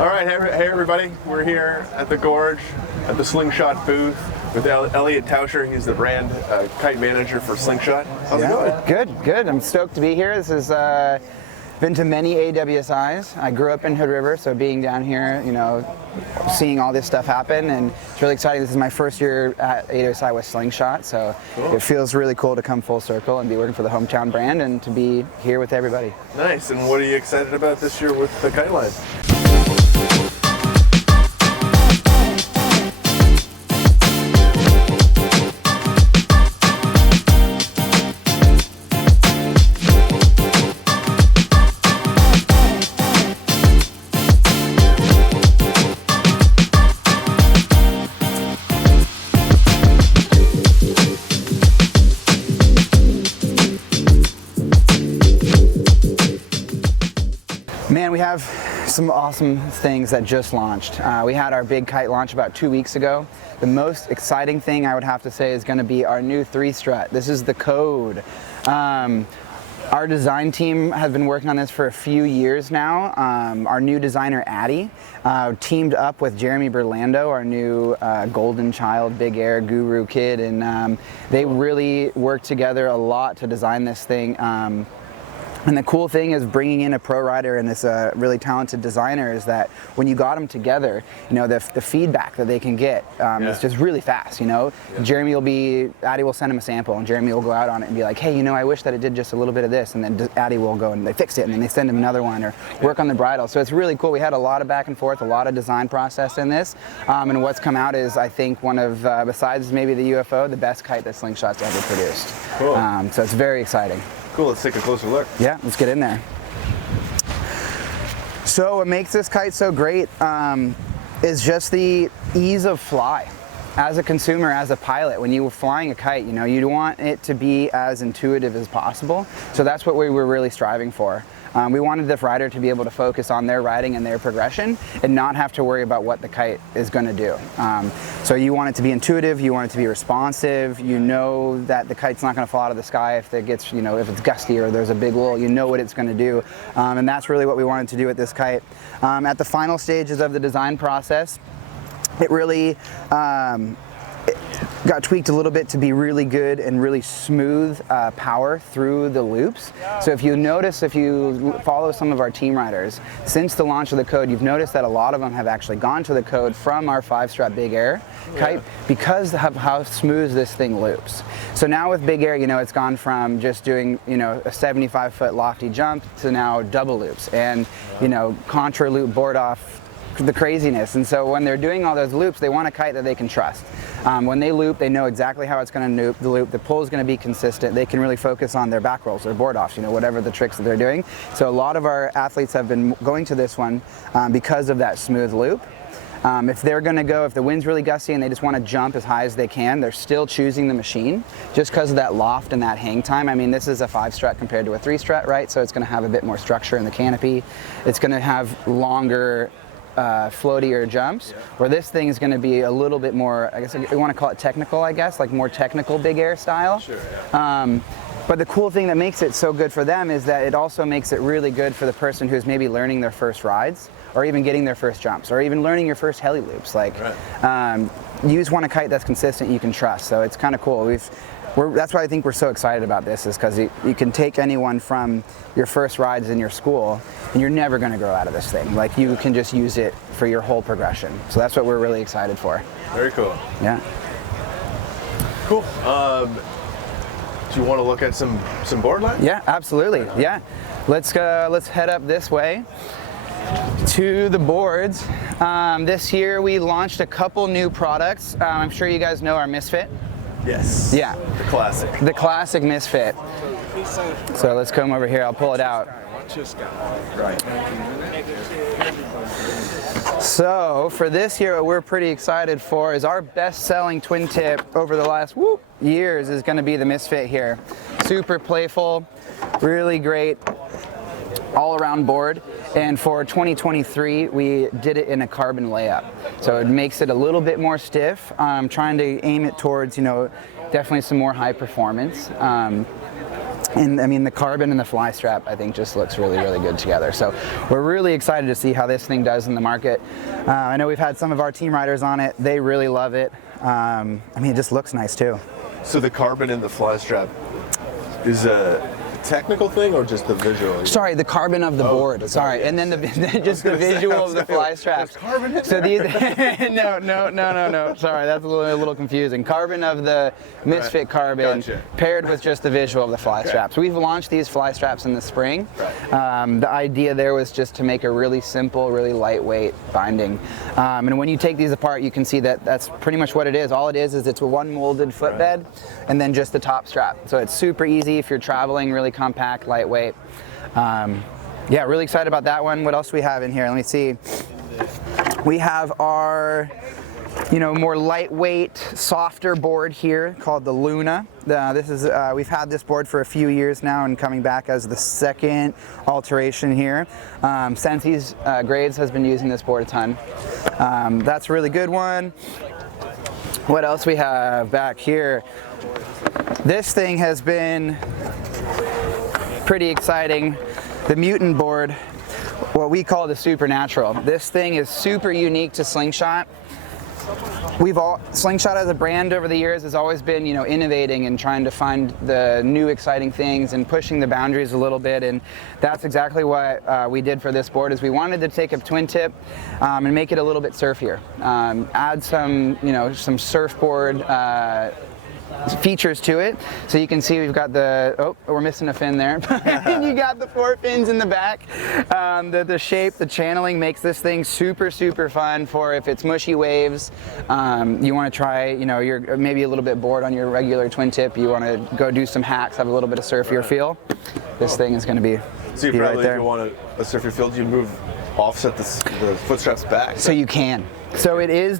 All right, hey everybody. We're here at the Gorge at the Slingshot booth with Elliot Tauscher. He's the brand kite manager for Slingshot. How's it going? Good. I'm stoked to be here. This is been to many AWSIs. I grew up in Hood River, so being down here, you know, seeing all this stuff happen, and it's really exciting. This is my first year at AWSI with Slingshot, so It feels really cool to come full circle and be working for the hometown brand and to be here with everybody. Nice. And what are you excited about this year with the kite line? Man, we have some awesome things that just launched. We had our big kite launch about 2 weeks ago. The most exciting thing I would have to say is going to be our new 3-strut. This is the Code. Our design team has been working on this for a few years now. Our new designer, Addie, teamed up with Jeremy Berlando, our new golden child, big air guru kid, and they really worked together a lot to design this thing. And the cool thing is bringing in a pro rider and this really talented designer is that when you got them together, you know, the feedback that they can get is just really fast, you know. Addie will send him a sample and Jeremy will go out on it and be like, hey, you know, I wish that it did just a little bit of this, and then Addie will go and they fix it and then they send him another one or work on the bridle. So it's really cool. We had a lot of back and forth, a lot of design process in this, and what's come out is, I think, one of, besides maybe the UFO, the best kite that Slingshot's ever produced. Cool. So it's very exciting. Cool, let's take a closer look. Yeah, let's get in there. So what makes this kite so great is just the ease of fly. As a consumer, as a pilot, when you were flying a kite, you know, you want it to be as intuitive as possible. So that's what we were really striving for. We wanted the rider to be able to focus on their riding and their progression and not have to worry about what the kite is going to do. So you want it to be intuitive, you want it to be responsive, you know that the kite's not going to fall out of the sky if it gets, you know, if it's gusty or there's a big lull, you know what it's going to do. And that's really what we wanted to do with this kite. At the final stages of the design process, it really it got tweaked a little bit to be really good and really smooth power through the loops. So if you notice, if you follow some of our team riders, since the launch of the Code, you've noticed that a lot of them have actually gone to the Code from our 5-strut Big Air kite because of how smooth this thing loops. So now with Big Air, you know, it's gone from just doing, you know, a 75-foot lofty jump to now double loops and, you know, contra loop board off, the craziness. And so when they're doing all those loops, they want a kite that they can trust. When they loop, they know exactly how it's going to loop. The pull is going to be consistent. They can really focus on their back rolls, their board offs, you know, whatever the tricks that they're doing. So a lot of our athletes have been going to this one because of that smooth loop. If they're going to go, if the wind's really gusty and they just want to jump as high as they can, they're still choosing the machine just because of that loft and that hang time. I mean, this is a 5-strut compared to a 3-strut, right? So it's going to have a bit more structure in the canopy. It's going to have longer floatier jumps, where this thing is going to be a little bit more, I guess we want to call it technical, I guess, like more technical Big Air style. Sure, yeah. But the cool thing that makes it so good for them is that it also makes it really good for the person who's maybe learning their first rides, or even getting their first jumps, or even learning your first heli loops. Like, you just want a kite that's consistent, you can trust. So it's kind of cool. That's why I think we're so excited about this, is because you can take anyone from your first rides in your school and you're never going to grow out of this thing. Like, you can just use it for your whole progression. So that's what we're really excited for. Very cool. Yeah. Cool. Do you want to look at some board lines? Yeah, absolutely. Yeah. Let's head up this way to the boards. This year we launched a couple new products. I'm sure you guys know our Misfit. Yes. Yeah. The classic. The classic Misfit. So let's come over here. I'll pull it out. Right. So for this year, what we're pretty excited for is our best-selling twin tip over the last years is going to be the Misfit here. Super playful, really great all-around board. And for 2023, we did it in a carbon layup. So it makes it a little bit more stiff. Trying to aim it towards, you know, definitely some more high performance. And I mean, the carbon and the fly strap, I think, just looks really, really good together. So we're really excited to see how this thing does in the market. I know we've had some of our team riders on it. They really love it. I mean, it just looks nice too. So the carbon in the fly strap is a technical thing or just the visual? Sorry, the carbon of the board. Sorry, and then just the visual of the fly straps. Carbon in so there? These, no. Sorry, that's a little confusing. Carbon of the Misfit carbon paired with just the visual of the fly straps. We've launched these fly straps in the spring. The idea there was just to make a really simple, really lightweight binding. And when you take these apart, you can see that that's pretty much what it is. All it is it's one molded footbed and then just the top strap. So it's super easy if you're traveling, really compact, lightweight. Yeah, really excited about that one. What else do we have in here? Let me see. We have our, more lightweight, softer board here called the Luna. This is we've had this board for a few years now and coming back as the second alteration here. Sensi's Grades has been using this board a ton. That's a really good one. What else we have back here? This thing has been pretty exciting. The Mutant board, what we call the Supernatural. This thing is super unique to Slingshot. Slingshot as a brand over the years has always been, innovating and trying to find the new exciting things and pushing the boundaries a little bit, and that's exactly what we did for this board. Is we wanted to take a twin tip and make it a little bit surfier. Add some, some surfboard features to it. So you can see we've got we're missing a fin there. You got the 4 fins in the back. The shape, the channeling makes this thing super, super fun for if it's mushy waves. You want to try, you're maybe a little bit bored on your regular twin tip. You want to go do some hacks, have a little bit of surfier feel. This thing is going to be So you probably, if you want a surfier feel, you move offset the foot straps back. So you can. So it is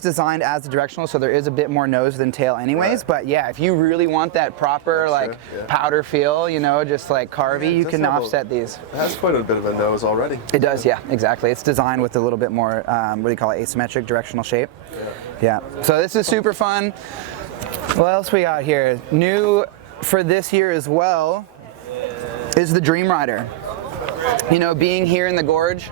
designed as a directional, so there is a bit more nose than tail anyways, but yeah, if you really want that proper powder feel, just like carvy, you can offset these. It has quite a bit of a nose already. It does, yeah, exactly. It's designed with a little bit more, what do you call it, asymmetric directional shape. Yeah. So this is super fun. What else we got here? New for this year as well is the Dream Rider. Being here in the gorge,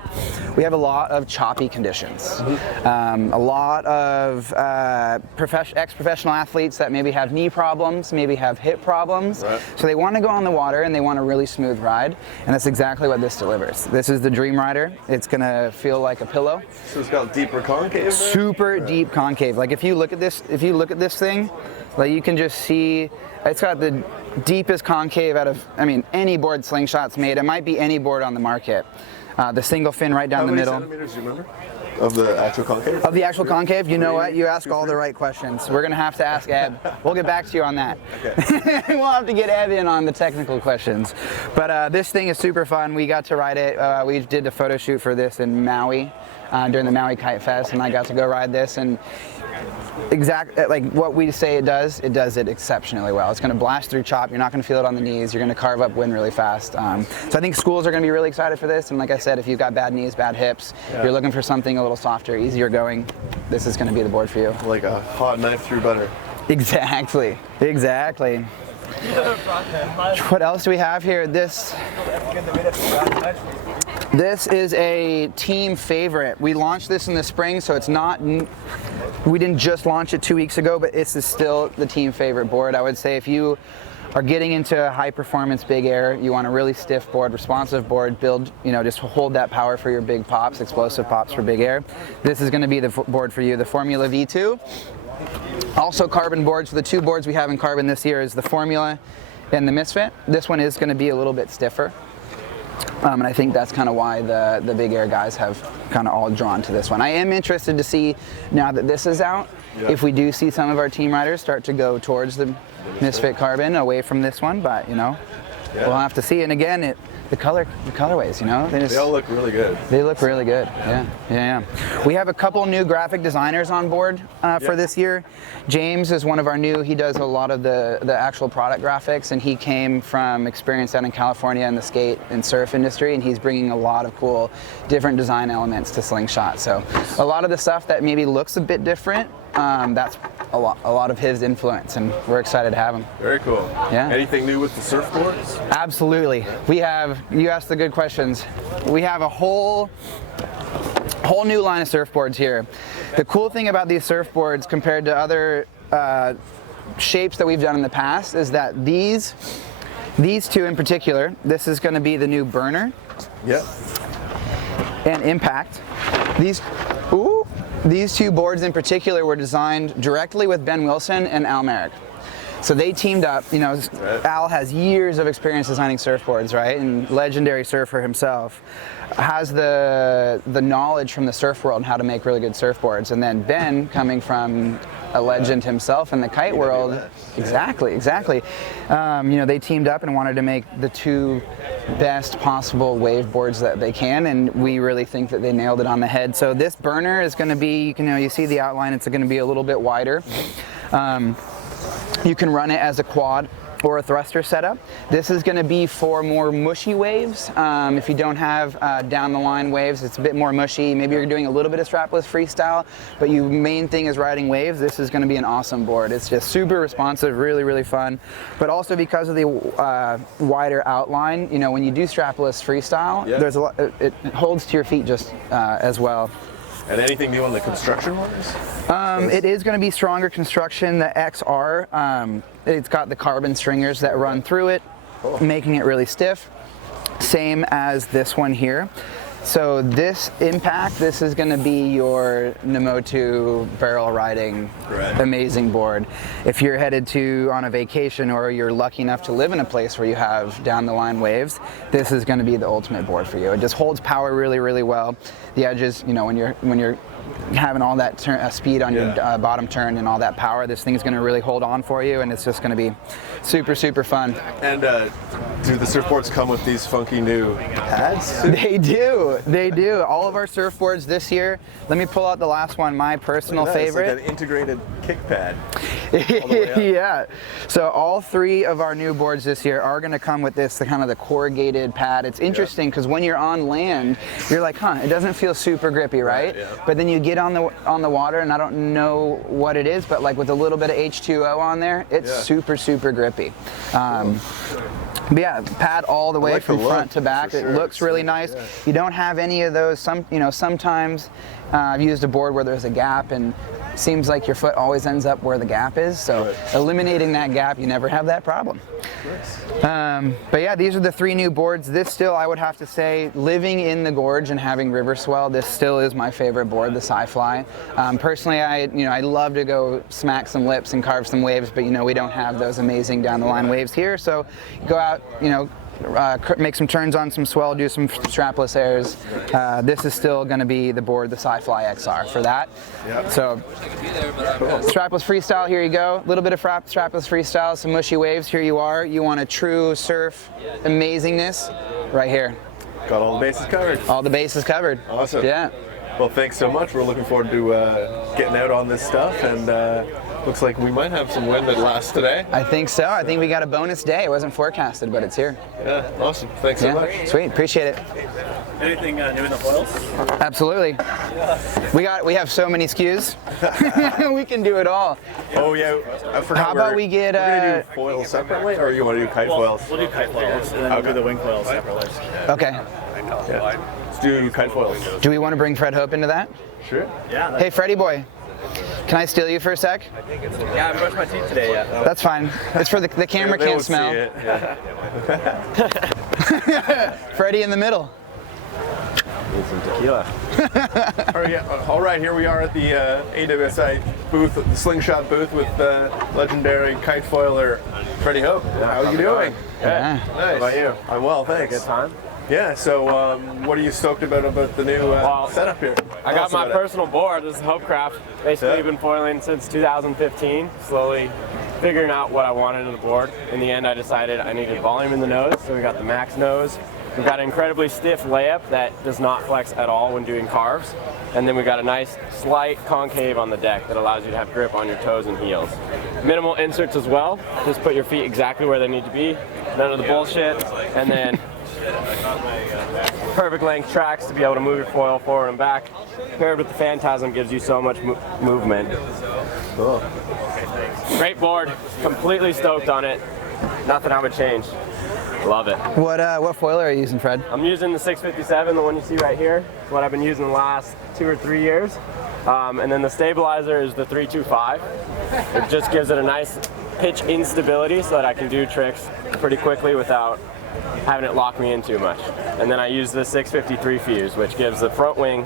we have a lot of choppy conditions. A lot of ex-professional athletes that maybe have knee problems, maybe have hip problems. So they want to go on the water and they want a really smooth ride, and that's exactly what this delivers. This is the Dream Rider. It's going to feel like a pillow. So it's got deeper concave there? Super deep concave. Like if you look at this thing, like you can just see it's got the deepest concave out of, any board Slingshot's made. It might be any board on the market. The single fin right down the middle. How many centimeters do you remember? Of the actual concave? Of the actual concave? You know what? You ask all the right questions. We're going to have to ask Eb. We'll get back to you on that. Okay. We'll have to get Eb in on the technical questions. But this thing is super fun. We got to ride it. We did a photo shoot for this in Maui during the Maui Kite Fest, and I got to go ride this. And like what we say it does it exceptionally well. It's going to blast through chop. You're not going to feel it on the knees. You're going to carve up wind really fast. So I think schools are going to be really excited for this. And like I said, if you've got bad knees, bad hips, you're looking for something a little softer, easier going, this is going to be the board for you. Like a hot knife through butter. Exactly. What else do we have here? This is a team favorite. We launched this in the spring, so it's not, we didn't just launch it 2 weeks ago, but this is still the team favorite board. I would say if you are getting into high performance big air, you want a really stiff board, responsive board, build, just hold that power for your big pops, explosive pops for big air. This is going to be the board for you, the Formula V2. Also carbon boards. So the 2 boards we have in carbon this year is the Formula and the Misfit. This one is going to be a little bit stiffer. And I think that's kind of why the big air guys have kind of all drawn to this one. I am interested to see, now that this is out, if we do see some of our team riders start to go towards the Misfit carbon away from this one, but we'll have to see. And again, the colorways, you know? They all look really good. They look really good. Yeah. We have a couple new graphic designers on board for this year. James is one of our new. He does a lot of the actual product graphics, and he came from experience out in California in the skate and surf industry, and he's bringing a lot of cool different design elements to Slingshot. So a lot of the stuff that maybe looks a bit different, that's a lot of his influence, and we're excited to have him. Very cool. Yeah. Anything new with the surfboards? Absolutely. You asked the good questions. We have a whole new line of surfboards here. The cool thing about these surfboards compared to other shapes that we've done in the past is that these two in particular, this is going to be the new Burner. Yep. And Impact. These two boards in particular were designed directly with Ben Wilson and Al Merrick. So they teamed up. You know, Al has years of experience designing surfboards, right? And legendary surfer himself. Has the knowledge from the surf world and how to make really good surfboards. And then Ben, coming from a legend himself in the kite world. Exactly. You know, they teamed up and wanted to make the two best possible wave boards that they can, and we really think that they nailed it on the head. So this Burner is going to be, you see the outline, it's going to be a little bit wider. You can run it as a quad or a thruster setup. This is going to be for more mushy waves. If you don't have down the line waves, it's a bit more mushy. Maybe you're doing a little bit of strapless freestyle, but your main thing is riding waves. This is going to be an awesome board. It's just super responsive, really fun. But also because of the wider outline, you know, when you do strapless freestyle, there's a lot. It holds to your feet just as well. And anything new on the construction wise? It is going to be stronger construction. The XR, it's got the carbon stringers that run through it, making it really stiff. Same as this one here. So this Impact, this is going to be your Nemotu barrel riding amazing board. If you're headed on a vacation, or you're lucky enough to live in a place where you have down the line waves, this is going to be the ultimate board for you. It just holds power really well. The edges, you know, when you're having all that speed on your bottom turn and all that power, this thing's going to really hold on for you, and it's just going to be super fun. And do the surfboards come with these funky new pads? They do. All of our surfboards this year, let me pull out the last one, my personal favorite. It's like an integrated kick pad. Yeah. So all three of our new boards this year are going to come with this, kind of the corrugated pad. It's interesting because when you're on land, you're like, it doesn't feel super grippy, right? But then you get on the water, and I don't know what it is, but like with a little bit of H2O on there, it's super grippy. But yeah, pad all the way from front to back. It looks really nice. You don't have any of those. Sometimes I've used a board where there's a gap, and it seems like your foot always ends up where the gap is. So eliminating that gap, you never have that problem. But yeah, these are the three new boards. This still, I would have to say, living in the gorge and having river swell, this still is my favorite board, the Sci-Fly. Personally, I love to go smack some lips and carve some waves, but we don't have those amazing down the line waves here. So go out, make some turns on some swell, do some strapless airs. This is still going to be the board, the Sci-Fly XR for that. So strapless freestyle, here you go. A little bit of strapless freestyle, some mushy waves, here you are. You want a true surf amazingness, right here. Got all the bases covered. All the bases covered. Awesome. Yeah. Well, thanks so much. We're looking forward to getting out on this stuff, and looks like we might have some wind that lasts today. I think so. I think we got a bonus day. It wasn't forecasted, but it's here. Yeah, awesome. Thanks so much. Sweet. Appreciate it. Anything new in the foils? Absolutely. We have so many SKUs. We can do it all. Oh yeah, I forgot. How about we get we're gonna do foils separately, or you want to do kite foils? We'll do kite foils, and then we'll do the wing foils separately. Okay. Yeah. Let's do kite foils. Do we want to bring Fred Hope into that? Sure. Yeah. Hey, Freddie boy. Can I steal you for a sec? Yeah, I haven't brushed my teeth today yet. That's fine. It's for the camera They can't won't smell. see it. Yeah. Freddie in the middle. Need some tequila. All right, here we are at the AWSI booth, the Slingshot booth with legendary kite foiler Freddie Hope. How are you doing? Yeah. Nice. How about you? I'm well, thanks. Good time? Yeah, so what are you stoked about the new setup here? I got my personal board. This is Hopecraft. Basically, been foiling since 2015, slowly figuring out what I wanted in the board. In the end, I decided I needed volume in the nose, so we got the max nose. We've got an incredibly stiff layup that does not flex at all when doing carves. And then we've got a nice slight concave on the deck that allows you to have grip on your toes and heels. Minimal inserts as well. Just put your feet exactly where they need to be. None of the bullshit. And then perfect length tracks to be able to move your foil forward and back. Paired with the Phantasm gives you so much movement. Cool. Great board. Completely stoked on it. Nothing I would change. Love it. What foil are you using, Fred? I'm using the 657, the one you see right here. It's what I've been using the last 2 or 3 years. And then the stabilizer is the 325. It just gives it a nice pitch instability so that I can do tricks pretty quickly without having it lock me in too much. And then I use the 653 fuse, which gives the front wing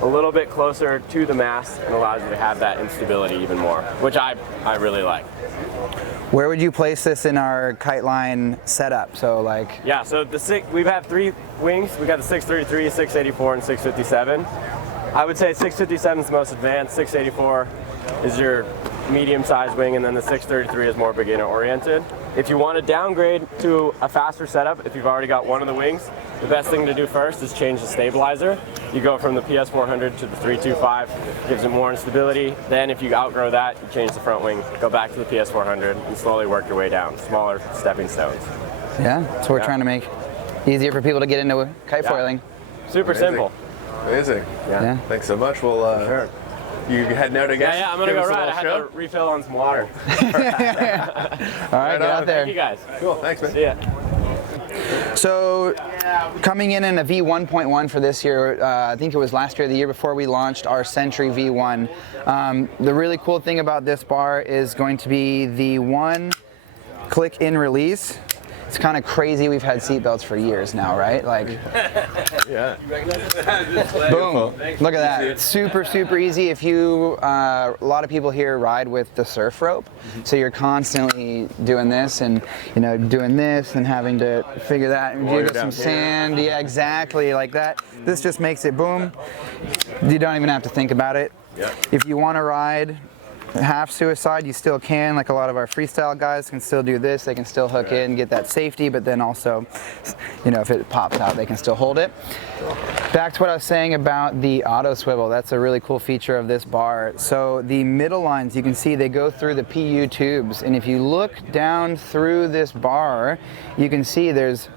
a little bit closer to the mast and allows you to have that instability even more, which I really like. Where would you place this in our kite line setup? So like... Yeah, so we've had 3 wings. We got the 633, 684, and 657. I would say 657 is the most advanced, 684 is your medium-sized wing, and then the 633 is more beginner-oriented. If you want to downgrade to a faster setup, if you've already got one of the wings, the best thing to do first is change the stabilizer. You go from the PS400 to the 325, gives it more instability. Then if you outgrow that, you change the front wing, go back to the PS400, and slowly work your way down. Smaller stepping stones. Yeah, so we're trying to make easier for people to get into kite foiling. Super Amazing. simple. Amazing. Yeah. Thanks so much. Well, Sure. You heading out again? Yeah, I'm gonna go ride. I had to refill on some water. All right, get out there. Thank you guys. Cool, thanks, man. See ya. So coming in a V1.1 for this year, I think it was last year or the year before, we launched our Sentry V1. The really cool thing about this bar is going to be the one click in release. It's kind of crazy. We've had seatbelts for years now, right? Like, Yeah. boom! Look at that. It's super, super easy. If you, a lot of people here ride with the surf rope, so you're constantly doing this and doing this and having to figure that and jiggle some sand. Yeah, exactly like that. This just makes it boom. You don't even have to think about it. Yeah. If you want to ride half suicide, you still can. Like a lot of our freestyle guys can still do this. They can still hook in, get that safety, but then also, if it pops out, they can still hold it. Back to what I was saying about the auto swivel. That's a really cool feature of this bar. So the middle lines, you can see they go through the PU tubes, and if you look down through this bar, you can see there's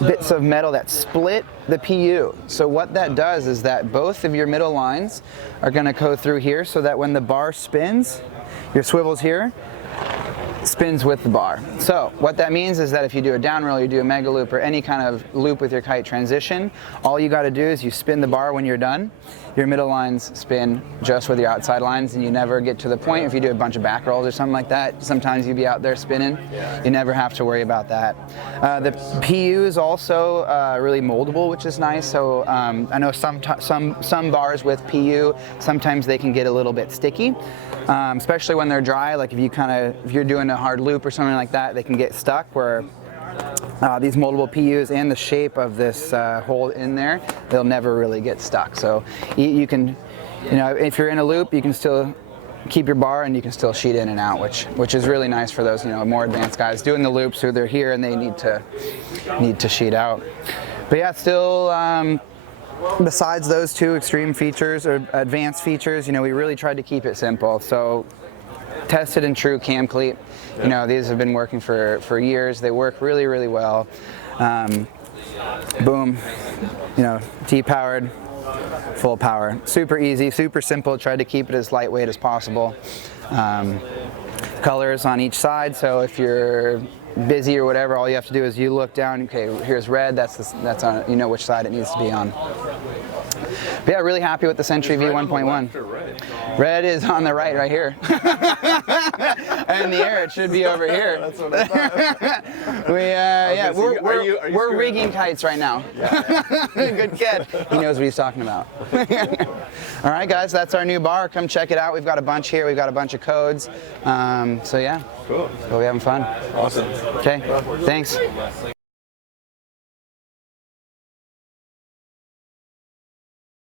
bits of metal that split the PU. So what that does is that both of your middle lines are going to go through here, so that when the bar spins, your swivel's here, spins with the bar. So what that means is that if you do a down roll, you do a mega loop, or any kind of loop with your kite transition, all you got to do is you spin the bar when you're done. Your middle lines spin just with your outside lines, and you never get to the point. If you do a bunch of back rolls or something like that, sometimes you'll be out there spinning. You never have to worry about that. The PU is also really moldable, which is nice. So I know some bars with PU, sometimes they can get a little bit sticky, especially when they're dry. Like if you're doing a hard loop or something like that, they can get stuck. Where these moldable PUs and the shape of this hole in there, they'll never really get stuck. So you can, if you're in a loop, you can still keep your bar and you can still sheet in and out, which is really nice for those more advanced guys doing the loops who they're here and they need to sheet out. But yeah, still. Besides those two extreme features or advanced features, we really tried to keep it simple. So tested and true cam cleat. These have been working for years. They work really, really well. Boom, T-powered, full power. Super easy, super simple. Tried to keep it as lightweight as possible. Colors on each side, so if you're busy or whatever, all you have to do is you look down, okay, here's red, that's on, which side it needs to be on. But yeah, really happy with the Sentry V1.1. Red is on the right here. In the air, it should be over here. That's what I thought. We're rigging kites right now. Yeah. Good kid. He knows what he's talking about. All right, guys, that's our new bar. Come check it out. We've got a bunch here. We've got a bunch of codes. So yeah. Cool. We'll be having fun. Awesome. Okay. Thanks.